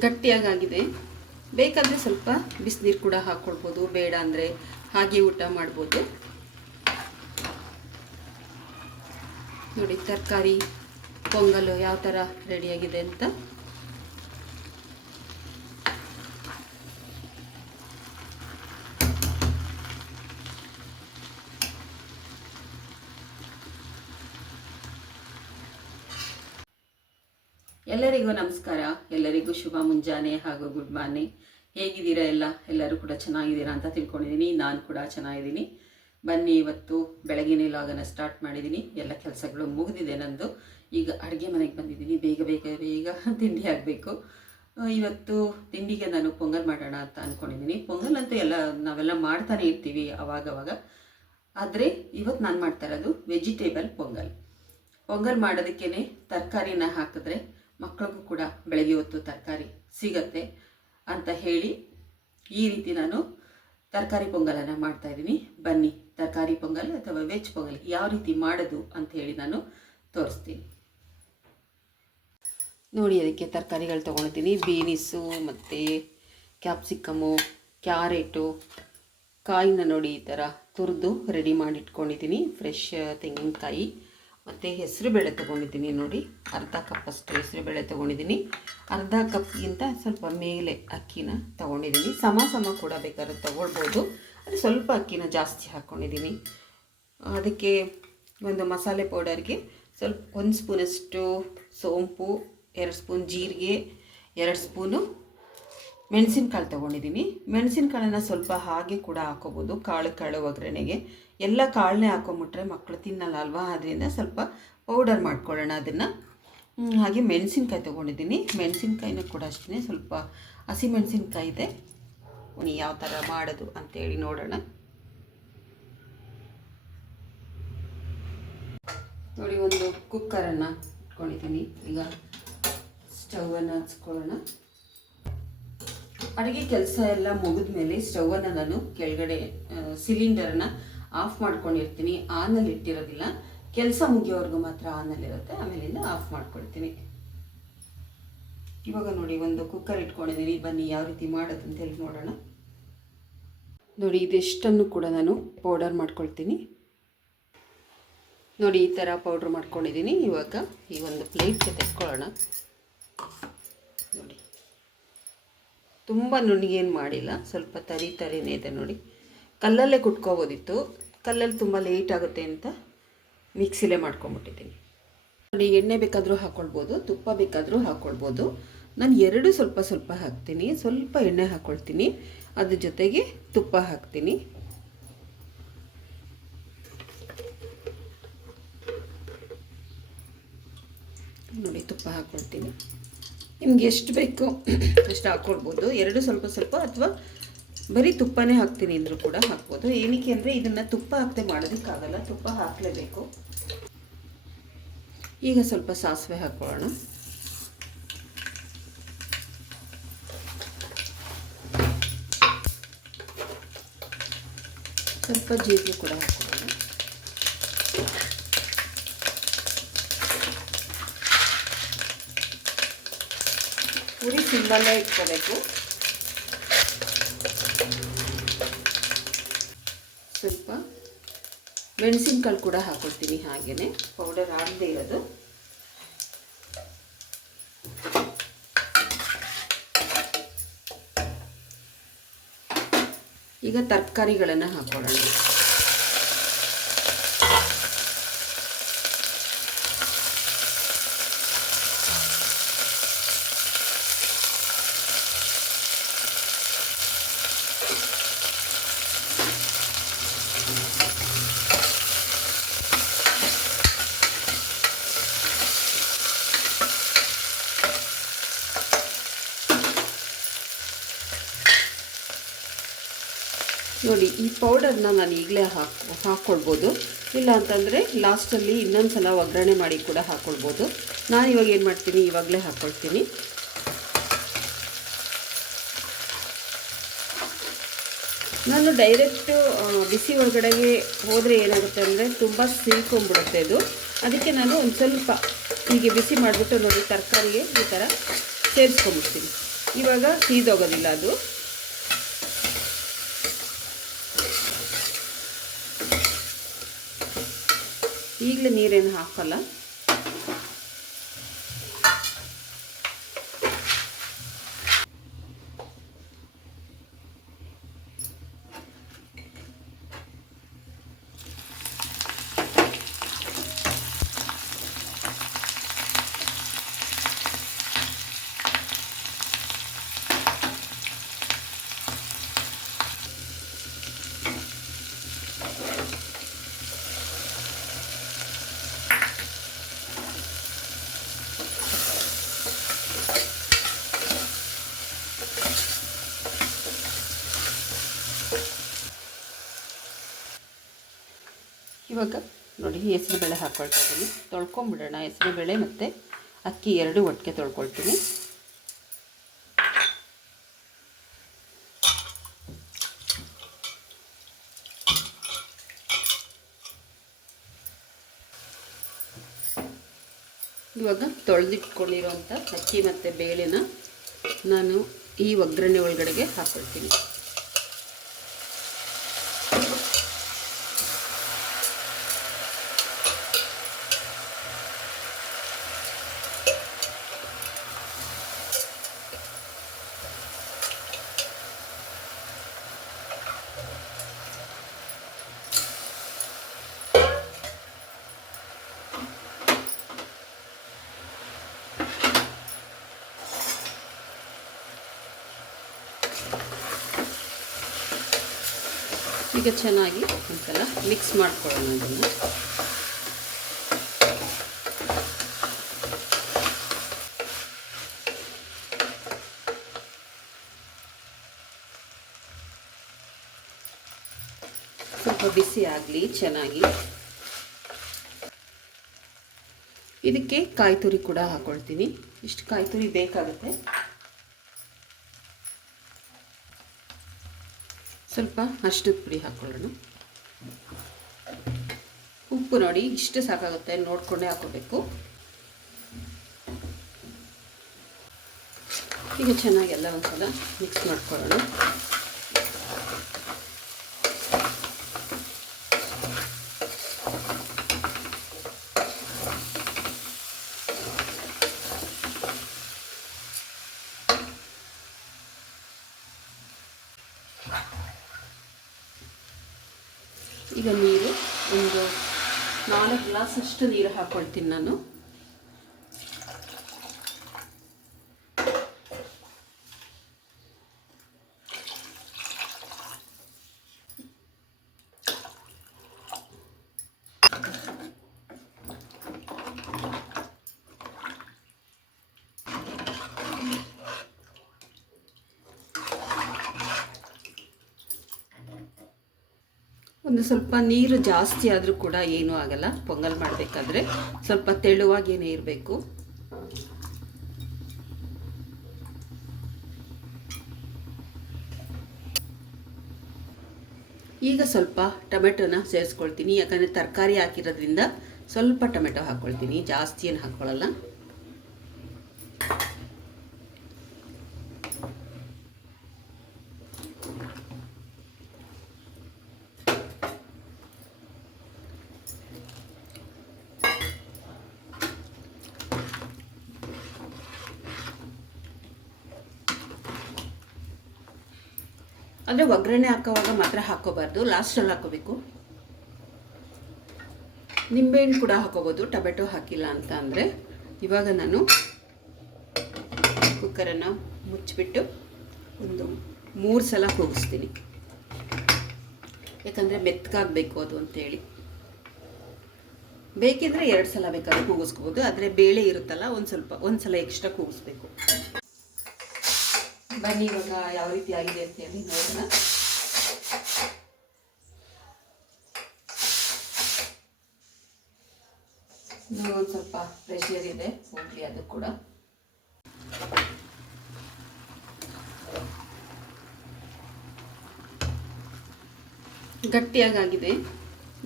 ಗಟ್ಟಿಯಾಗಿದೆ. ಬೇಕಾದರೆ ಸ್ವಲ್ಪ ಬಿಸಿನೀರು ಕೂಡ ಹಾಕ್ಕೊಳ್ಬೋದು, ಬೇಡ ಅಂದರೆ ಹಾಗೆ ಊಟ ಮಾಡ್ಬೋದು. ನೋಡಿ ತರಕಾರಿ ಪೊಂಗಲ್ ಯಾವ ಥರ ರೆಡಿಯಾಗಿದೆ ಅಂತ. ಎಲ್ಲರಿಗೂ ನಮಸ್ಕಾರ, ಎಲ್ಲರಿಗೂ ಶುಭ ಮುಂಜಾನೆ ಹಾಗೂ ಗುಡ್ ಮಾರ್ನಿಂಗ್. ಹೇಗಿದ್ದೀರಾ? ಎಲ್ಲರೂ ಕೂಡ ಚೆನ್ನಾಗಿದ್ದೀರಾ ಅಂತ ತಿಳ್ಕೊಂಡಿದ್ದೀನಿ. ನಾನು ಕೂಡ ಚೆನ್ನಾಗಿದ್ದೀನಿ. ಬನ್ನಿ, ಇವತ್ತು ಬೆಳಗಿನ ಲಾಗನ್ನು ಸ್ಟಾರ್ಟ್ ಮಾಡಿದ್ದೀನಿ. ಎಲ್ಲ ಕೆಲಸಗಳು ಮುಗಿದಿದೆ ನಂದು. ಈಗ ಅಡುಗೆ ಮನೆಗೆ ಬಂದಿದ್ದೀನಿ. ಬೇಗ ತಿಂಡಿ ಆಗಬೇಕು. ಇವತ್ತು ತಿಂಡಿಗೆ ನಾನು ಪೊಂಗಲ್ ಮಾಡೋಣ ಅಂತ ಅಂದ್ಕೊಂಡಿದ್ದೀನಿ. ಪೊಂಗಲ್ ಅಂತೂ ನಾವೆಲ್ಲ ಮಾಡ್ತಾನೆ ಇರ್ತೀವಿ ಅವಾಗವಾಗ. ಆದರೆ ಇವತ್ತು ನಾನು ಮಾಡ್ತಾ ಇರೋದು ವೆಜಿಟೇಬಲ್ ಪೊಂಗಲ್. ಪೊಂಗಲ್ ಮಾಡೋದಕ್ಕೇ ತರಕಾರಿನ ಹಾಕಿದ್ರೆ ಮಕ್ಕಳಿಗೂ ಕೂಡ ಬೆಳಗ್ಗೆ ಹೊತ್ತು ತರಕಾರಿ ಸಿಗತ್ತೆ ಅಂತ ಹೇಳಿ ಈ ರೀತಿ ನಾನು ತರಕಾರಿ ಪೊಂಗಲನ್ನು ಮಾಡ್ತಾಯಿದ್ದೀನಿ. ಬನ್ನಿ, ತರಕಾರಿ ಪೊಂಗಲ್ ಅಥವಾ ವೆಜ್ ಪೊಂಗಲ್ ಯಾವ ರೀತಿ ಮಾಡೋದು ಅಂತ ಹೇಳಿ ನಾನು ತೋರಿಸ್ತೀನಿ. ನೋಡಿ, ಅದಕ್ಕೆ ತರಕಾರಿಗಳು ತೊಗೊಂಡಿದ್ದೀನಿ. ಬೀನಿಸು ಮತ್ತು ಕ್ಯಾಪ್ಸಿಕಮ್ಮು, ಕ್ಯಾರೆಟು, ಕಾಯಿನ ನೋಡಿ ಈ ಥರ ತುರಿದು ರೆಡಿ ಮಾಡಿ ಇಟ್ಕೊಂಡಿದ್ದೀನಿ. ಫ್ರೆಶ್ ತೆಂಗಿನಕಾಯಿ ಮತ್ತು ಹೆಸರುಬೇಳೆ ತೊಗೊಂಡಿದ್ದೀನಿ. ನೋಡಿ, ಅರ್ಧ ಕಪ್ಪಷ್ಟು ಹೆಸರುಬೇಳೆ ತೊಗೊಂಡಿದ್ದೀನಿ. ಅರ್ಧ ಕಪ್ಗಿಂತ ಸ್ವಲ್ಪ ಮೇಲೆ ಅಕ್ಕಿನ ತೊಗೊಂಡಿದ್ದೀನಿ. ಸಮ ಕೂಡ ಬೇಕಾದ್ರೆ ತೊಗೊಳ್ಬೋದು. ಅದು ಸ್ವಲ್ಪ ಅಕ್ಕಿನ ಜಾಸ್ತಿ ಹಾಕ್ಕೊಂಡಿದ್ದೀನಿ. ಅದಕ್ಕೆ ಒಂದು ಮಸಾಲೆ ಪೌಡರ್ಗೆ ಸ್ವಲ್ಪ 1 ಸ್ಪೂನಷ್ಟು ಸೋಂಪು, 2 ಸ್ಪೂನ್ ಜೀರಿಗೆ, 2 ಸ್ಪೂನು ಮೆಣಸಿನಕಾಳು ತೊಗೊಂಡಿದ್ದೀನಿ. ಮೆಣಸಿನಕಾಳನ್ನು ಸ್ವಲ್ಪ ಹಾಗೆ ಕೂಡ ಹಾಕೋಬೋದು. ಕಾಳು ಒಗ್ಗರಣೆಗೆ ಎಲ್ಲ ಕಾಳನ್ನೇ ಹಾಕೊಂಬಿಟ್ರೆ ಮಕ್ಕಳು ತಿನ್ನಲ್ಲ ಅಲ್ವಾ, ಅದರಿಂದ ಸ್ವಲ್ಪ ಪೌಡರ್ ಮಾಡ್ಕೊಳ್ಳೋಣ ಅದನ್ನು. ಹಾಗೆ ಮೆಣಸಿನ್ಕಾಯಿ ತೊಗೊಂಡಿದ್ದೀನಿ. ಮೆಣಸಿನ್ಕಾಯಿನೂ ಕೂಡ ಅಷ್ಟೇ ಸ್ವಲ್ಪ ಹಸಿ ಮೆಣಸಿನ್ಕಾಯಿ ಇದೆ. ಯಾವ ಥರ ಮಾಡೋದು ಅಂತೇಳಿ ನೋಡೋಣ. ನೋಡಿ, ಒಂದು ಕುಕ್ಕರನ್ನು ಇಟ್ಕೊಂಡಿದ್ದೀನಿ. ಈಗ ಸ್ಟವನ್ನು ಹಚ್ಕೊಳ್ಳೋಣ. ಅಡುಗೆ ಕೆಲಸ ಎಲ್ಲ ಮುಗಿದ ಮೇಲೆ ಸ್ಟವನ್ನು ನಾನು ಕೆಳಗಡೆ ಸಿಲಿಂಡರನ್ನು ಆಫ್ ಮಾಡ್ಕೊಂಡಿರ್ತೀನಿ. ಆನಲ್ಲಿ ಇಟ್ಟಿರೋದಿಲ್ಲ. ಕೆಲಸ ಮುಗಿಯೋವರೆಗೂ ಮಾತ್ರ ಆನಲ್ಲಿರುತ್ತೆ, ಆಮೇಲಿಂದ ಆಫ್ ಮಾಡ್ಕೊಳ್ತೀನಿ. ಇವಾಗ ನೋಡಿ, ಒಂದು ಕುಕ್ಕರ್ ಇಟ್ಕೊಂಡಿದ್ದೀನಿ. ಬನ್ನಿ ಯಾವ ರೀತಿ ಮಾಡೋದು ಅಂತೇಳಿ ನೋಡೋಣ. ನೋಡಿ, ಇದೆಷ್ಟನ್ನು ಕೂಡ ನಾನು ಪೌಡರ್ ಮಾಡ್ಕೊಳ್ತೀನಿ. ನೋಡಿ, ಈ ಥರ ಪೌಡ್ರ್ ಮಾಡ್ಕೊಂಡಿದ್ದೀನಿ. ಇವಾಗ ಈ ಒಂದು ಪ್ಲೇಟ್ಗೆ ತೆಕ್ಕೊಳ್ಳೋಣ. ನೋಡಿ, ತುಂಬ ನುಣ್ಣಗೇನು ಮಾಡಿಲ್ಲ, ಸ್ವಲ್ಪ ತರಿನೇ ಇದೆ. ನೋಡಿ, ಕಲ್ಲಲ್ಲೇ ಕುಟ್ಕೋಬೋದಿತ್ತು. ಕಲ್ಲಲ್ಲಿ ತುಂಬ ಲೇಟ್ ಆಗುತ್ತೆ ಅಂತ ಮಿಕ್ಸಿಲೇ ಮಾಡ್ಕೊಂಬಿಟ್ಟಿದ್ದೀನಿ. ನೋಡಿ, ಎಣ್ಣೆ ಬೇಕಾದರೂ ಹಾಕ್ಕೊಳ್ಬೋದು, ತುಪ್ಪ ಬೇಕಾದರೂ ಹಾಕ್ಕೊಳ್ಬೋದು. ನಾನು ಎರಡು ಸ್ವಲ್ಪ ಹಾಕ್ತೀನಿ. ಸ್ವಲ್ಪ ಎಣ್ಣೆ ಹಾಕ್ಕೊಳ್ತೀನಿ, ಅದ್ರ ಜೊತೆಗೆ ತುಪ್ಪ ಹಾಕ್ತೀನಿ. ನೋಡಿ, ತುಪ್ಪ ಹಾಕ್ಕೊಳ್ತೀನಿ. ನಿಮ್ಗೆ ಎಷ್ಟು ಬೇಕು ಅಷ್ಟು ಹಾಕ್ಕೊಳ್ಬೋದು. ಎರಡು ಸ್ವಲ್ಪ ಅಥವಾ ಬರೀ ತುಪ್ಪನೇ ಹಾಕ್ತೀನಿ ಅಂದರೂ ಕೂಡ ಹಾಕ್ಬೋದು. ಏನಕ್ಕೆ ಅಂದರೆ ಇದನ್ನು ತುಪ್ಪ ಹಾಕದೆ ಮಾಡೋದಕ್ಕಾಗಲ್ಲ, ತುಪ್ಪ ಹಾಕಲೇಬೇಕು. ಈಗ ಸ್ವಲ್ಪ ಸಾಸಿವೆ ಹಾಕ್ಕೊಳ್ಳೋಣ. ಸ್ವಲ್ಪ ಜೀರಿಗೆ ಕೂಡ ಹಾಕ್ಕೊಳ್ಳೋಣ. ಪೂರಿ ಸಿಮ್ಮಲ್ಲೇ ಇಟ್ಕೋಬೇಕು. ಸ್ವಲ್ಪ ಮೆಣಸಿನಕಾಳು ಕೂಡ ಹಾಕ್ಕೊಳ್ತೀನಿ, ಹಾಗೆಯೇ ಪೌಡರ್ ಆಗದೆ ಇರೋದು. ಈಗ ತರಕಾರಿಗಳನ್ನು ಹಾಕ್ಕೊಳ್ಳೋಣ. ನೋಡಿ, ಈ ಪೌಡರ್ನ ನಾನು ಈಗಲೇ ಹಾಕ್ಕೊಳ್ಬೋದು. ಇಲ್ಲ ಅಂತಂದರೆ ಲಾಸ್ಟಲ್ಲಿ ಇನ್ನೊಂದು ಸಲ ಒಗ್ಗರಣೆ ಮಾಡಿ ಕೂಡ ಹಾಕ್ಕೊಳ್ಬೋದು. ನಾನು ಇವಾಗ ಏನು ಮಾಡ್ತೀನಿ, ಇವಾಗಲೇ ಹಾಕ್ಕೊಳ್ತೀನಿ. ನಾನು ಡೈರೆಕ್ಟು ಬಿಸಿ ಒಳಗಡೆಗೆ ಹೋದರೆ ಏನಾಗುತ್ತೆ ಅಂದರೆ ತುಂಬ ಸಿಲ್ಕೊಂಡ್ಬಿಡುತ್ತೆ ಅದು. ಅದಕ್ಕೆ ನಾನು ಒಂದು ಸ್ವಲ್ಪ ಹೀಗೆ ಬಿಸಿ ಮಾಡಿಬಿಟ್ಟು ನೋಡಿ ತರಕಾರಿಗೆ ಈ ಥರ ಸೇರಿಸ್ಕೊಂಡ್ಬಿಡ್ತೀನಿ. ಇವಾಗ ಸೀದೋಗೋದಿಲ್ಲ ಅದು. ಈಗಲೇ ನೀರೇನು ಹಾಕಲ್ಲ. ಇವಾಗ ನೋಡಿ ಹೆಸರುಬೇಳೆ ಹಾಕ್ಕೊಳ್ತಾ ಇದ್ದೀನಿ. ತೊಳ್ಕೊಂಬಿಡೋಣ. ಹೆಸರುಬೇಳೆ ಮತ್ತು ಅಕ್ಕಿ ಎರಡು ಒಟ್ಟಿಗೆ ತೊಳ್ಕೊಳ್ತೀನಿ. ಇವಾಗ ತೊಳೆದಿಟ್ಕೊಂಡಿರೋಂಥ ಅಕ್ಕಿ ಮತ್ತು ಬೇಳೆನ ನಾನು ಈ ಒಗ್ಗರಣೆ ಒಳಗಡೆಗೆ ಹಾಕ್ಕೊಳ್ತೀನಿ. ಈಗ ಚೆನ್ನಾಗಿ ಒಂದ್ಸಲ ಮಿಕ್ಸ್ ಮಾಡ್ಕೊಳ್ಳೋಣ ಅದನ್ನು. ಸ್ವಲ್ಪ ಬಿಸಿ ಆಗಲಿ ಚೆನ್ನಾಗಿ. ಇದಕ್ಕೆ ಕಾಯಿ ತುರಿ ಕೂಡ ಹಾಕ್ಕೊಳ್ತೀನಿ. ಇಷ್ಟು ಕಾಯಿ ತುರಿ ಬೇಕಾಗುತ್ತೆ. ಸ್ವಲ್ಪ ಅರಿಶಿನದ ಪುಡಿ ಹಾಕ್ಕೊಳ್ಳೋಣ. ಉಪ್ಪು ನೋಡಿ ಇಷ್ಟು ಸಾಕಾಗುತ್ತೆ, ನೋಡಿಕೊಂಡೇ ಹಾಕೋಬೇಕು. ಈಗ ಚೆನ್ನಾಗೆಲ್ಲ ಒಂದ್ಸಲ ಮಿಕ್ಸ್ ಮಾಡ್ಕೊಳ್ಳೋಣ. ಈಗ ನೀರು ಒಂದು 4 ಗ್ಲಾಸಷ್ಟು ನೀರು ಹಾಕ್ಕೊಳ್ತೀನಿ ನಾನು. ಒಂದು ಸ್ವಲ್ಪ ನೀರು ಜಾಸ್ತಿ ಆದರೂ ಕೂಡ ಏನೂ ಆಗಲ್ಲ. ಪೊಂಗಲ್ ಮಾಡಬೇಕಾದ್ರೆ ಸ್ವಲ್ಪ ತೆಳುವಾಗೇನೇ ಇರಬೇಕು. ಈಗ ಸ್ವಲ್ಪ ಟೊಮೆಟೊನ ಸೇರಿಸ್ಕೊಳ್ತೀನಿ. ಯಾಕಂದರೆ ತರಕಾರಿ ಹಾಕಿರೋದ್ರಿಂದ ಸ್ವಲ್ಪ ಟೊಮೆಟೊ ಹಾಕ್ಕೊಳ್ತೀನಿ, ಜಾಸ್ತಿ ಏನು ಹಾಕ್ಕೊಳ್ಳಲ್ಲ. ಅಂದರೆ ಒಗ್ಗರಣೆ ಹಾಕೋವಾಗ ಮಾತ್ರ ಹಾಕೋಬಾರ್ದು, ಲಾಸ್ಟಲ್ಲಿ ಹಾಕೋಬೇಕು. ನಿಂಬೆಹಣ್ಣು ಕೂಡ ಹಾಕೋಬೋದು ಟೊಮೆಟೊ ಹಾಕಿಲ್ಲ ಅಂತ ಅಂದರೆ. ಇವಾಗ ನಾನು ಕುಕ್ಕರನ್ನು ಮುಚ್ಚಿಬಿಟ್ಟು ಒಂದು 3 ಸಲ ಕೂಗಿಸ್ತೀನಿ. ಯಾಕಂದರೆ ಮೆತ್ತಗಾಗಬೇಕು ಅದು ಅಂತೇಳಿ. ಬೇಕಿದ್ರೆ 2 ಸಲ ಬೇಕಾದ್ರೆ ಕೂಗಿಸ್ಕೋಬೋದು. ಆದರೆ ಬೇಳೆ ಇರುತ್ತಲ್ಲ ಒಂದು ಸಲ ಎಕ್ಸ್ಟ್ರಾ ಕೂಗಿಸ್ಬೇಕು. ಬನ್ನಿ ಇವಾಗ ಯಾವ ರೀತಿ ಆಗಿದೆ ಅಂತೇಳಿ ನೋಡೋಣ. ಒಂದು ಸ್ವಲ್ಪ ಪ್ರೆಷರ್ ಇದೆ, ಹೋಗಲಿ ಅದು ಕೂಡ. ಗಟ್ಟಿಯಾಗಿದೆ.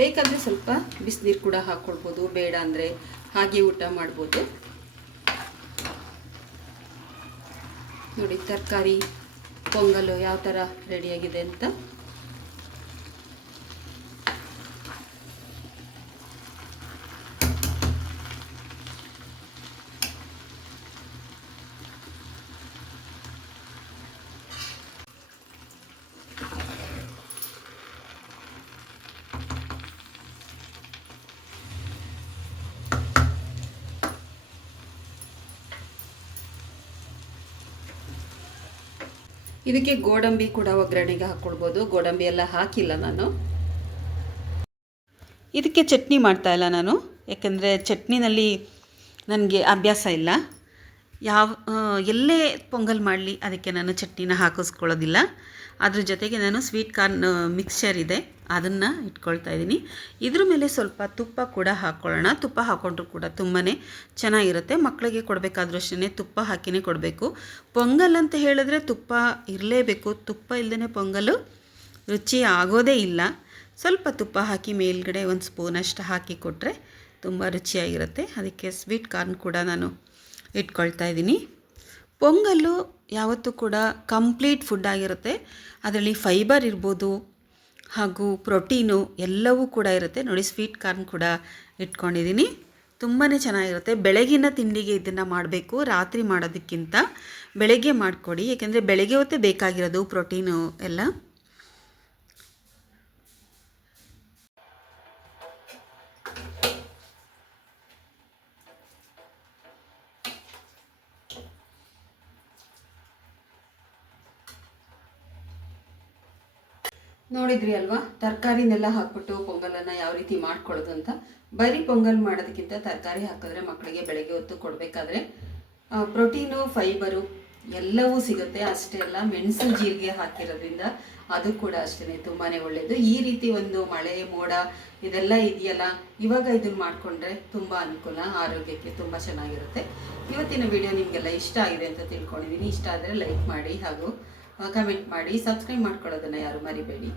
ಬೇಕಾದರೆ ಸ್ವಲ್ಪ ಬಿಸಿನೀರು ಕೂಡ ಹಾಕ್ಕೊಳ್ಬೋದು, ಬೇಡ ಅಂದರೆ ಹಾಗೆ ಊಟ ಮಾಡ್ಬೋದು. ನೋಡಿ ತರಕಾರಿ ಪೊಂಗಲು ಯಾವ ಥರ ರೆಡಿಯಾಗಿದೆ ಅಂತ. ಇದಕ್ಕೆ ಗೋಡಂಬಿ ಕೂಡ ಒಗ್ಗರಣೆಗೆ ಹಾಕ್ಕೊಳ್ಬೋದು. ಗೋಡಂಬಿ ಎಲ್ಲ ಹಾಕಿಲ್ಲ ನಾನು. ಇದಕ್ಕೆ ಚಟ್ನಿ ಮಾಡ್ತಾಯಿಲ್ಲ ನಾನು, ಯಾಕಂದರೆ ಚಟ್ನಿನಲ್ಲಿ ನನಗೆ ಅಭ್ಯಾಸ ಇಲ್ಲ. ಎಲ್ಲೇ ಪೊಂಗಲ್ ಮಾಡಲಿ ಅದಕ್ಕೆ ನಾನು ಚಟ್ನಿನ ಹಾಕಿಸ್ಕೊಳ್ಳೋದಿಲ್ಲ. ಅದ್ರ ಜೊತೆಗೆ ನಾನು ಸ್ವೀಟ್ ಕಾರ್ನ್ ಮಿಕ್ಸ್ಚರ್ ಇದೆ, ಅದನ್ನು ಇಟ್ಕೊಳ್ತಾ ಇದ್ದೀನಿ. ಇದ್ರ ಮೇಲೆ ಸ್ವಲ್ಪ ತುಪ್ಪ ಕೂಡ ಹಾಕ್ಕೊಳ್ಳೋಣ. ತುಪ್ಪ ಹಾಕ್ಕೊಂಡ್ರೂ ಕೂಡ ತುಂಬಾ ಚೆನ್ನಾಗಿರುತ್ತೆ. ಮಕ್ಕಳಿಗೆ ಕೊಡಬೇಕಾದ್ರೂ ಅಷ್ಟೇ ತುಪ್ಪ ಹಾಕಿನೇ ಕೊಡಬೇಕು. ಪೊಂಗಲ್ ಅಂತ ಹೇಳಿದ್ರೆ ತುಪ್ಪ ಇರಲೇಬೇಕು. ತುಪ್ಪ ಇಲ್ಲದೇ ಪೊಂಗಲು ರುಚಿ ಆಗೋದೇ ಇಲ್ಲ. ಸ್ವಲ್ಪ ತುಪ್ಪ ಹಾಕಿ ಮೇಲ್ಗಡೆ ಒಂದು ಸ್ಪೂನಷ್ಟು ಹಾಕಿ ಕೊಟ್ಟರೆ ತುಂಬ ರುಚಿಯಾಗಿರುತ್ತೆ. ಅದಕ್ಕೆ ಸ್ವೀಟ್ ಕಾರ್ನ್ ಕೂಡ ನಾನು ಇಟ್ಕೊಳ್ತಾ ಇದ್ದೀನಿ. ಪೊಂಗಲ್ಲು ಯಾವತ್ತೂ ಕೂಡ ಕಂಪ್ಲೀಟ್ ಫುಡ್ ಆಗಿರುತ್ತೆ. ಅದರಲ್ಲಿ ಫೈಬರ್ ಇರ್ಬೋದು ಹಾಗೂ ಪ್ರೋಟೀನು ಎಲ್ಲವೂ ಕೂಡ ಇರುತ್ತೆ. ನೋಡಿ ಸ್ವೀಟ್ ಕಾರ್ನ್ ಕೂಡ ಇಟ್ಕೊಂಡಿದ್ದೀನಿ. ತುಂಬಾ ಚೆನ್ನಾಗಿರುತ್ತೆ. ಬೆಳಗಿನ ತಿಂಡಿಗೆ ಇದನ್ನು ಮಾಡಬೇಕು, ರಾತ್ರಿ ಮಾಡೋದಕ್ಕಿಂತ ಬೆಳಗ್ಗೆ ಮಾಡಿಕೊಡಿ. ಏಕೆಂದರೆ ಬೆಳಗ್ಗೆ ಹೊತ್ತೇ ಬೇಕಾಗಿರೋದು ಪ್ರೋಟೀನು ಎಲ್ಲ. ನೋಡಿದ್ರಿ ಅಲ್ವಾ, ತರಕಾರಿನೆಲ್ಲ ಹಾಕ್ಬಿಟ್ಟು ಪೊಂಗಲನ್ನು ಯಾವ ರೀತಿ ಮಾಡ್ಕೊಳ್ಳೋದು ಅಂತ. ಬರೀ ಪೊಂಗಲ್ ಮಾಡೋದಕ್ಕಿಂತ ತರಕಾರಿ ಹಾಕಿದ್ರೆ ಮಕ್ಕಳಿಗೆ ಬೆಳಗ್ಗೆ ಹೊತ್ತು ಕೊಡಬೇಕಾದ್ರೆ ಪ್ರೋಟೀನು ಫೈಬರು ಎಲ್ಲವೂ ಸಿಗುತ್ತೆ. ಅಷ್ಟೇ ಅಲ್ಲ, ಮೆಣಸು ಜೀರಿಗೆ ಹಾಕಿರೋದ್ರಿಂದ ಅದು ಕೂಡ ಅಷ್ಟೇ ತುಂಬಾ ಒಳ್ಳೆಯದು. ಈ ರೀತಿ ಒಂದು ಮಳೆ ಮೋಡ ಇದೆಲ್ಲ ಇದೆಯಲ್ಲ, ಇವಾಗ ಇದನ್ನು ಮಾಡಿಕೊಂಡ್ರೆ ತುಂಬ ಅನುಕೂಲ, ಆರೋಗ್ಯಕ್ಕೆ ತುಂಬ ಚೆನ್ನಾಗಿರುತ್ತೆ. ಇವತ್ತಿನ ವಿಡಿಯೋ ನಿಮಗೆಲ್ಲ ಇಷ್ಟ ಆಗಿದೆ ಅಂತ ತಿಳ್ಕೊಂಡಿದ್ದೀನಿ. ಇಷ್ಟ ಆದರೆ ಲೈಕ್ ಮಾಡಿ ಹಾಗೂ ಕಮೆಂಟ್ ಮಾಡಿ, ಸಬ್ಸ್ಕ್ರೈಬ್ ಮಾಡ್ಕೊಳ್ಳೋದನ್ನು ಯಾರು ಮರಿಬೇಡಿ.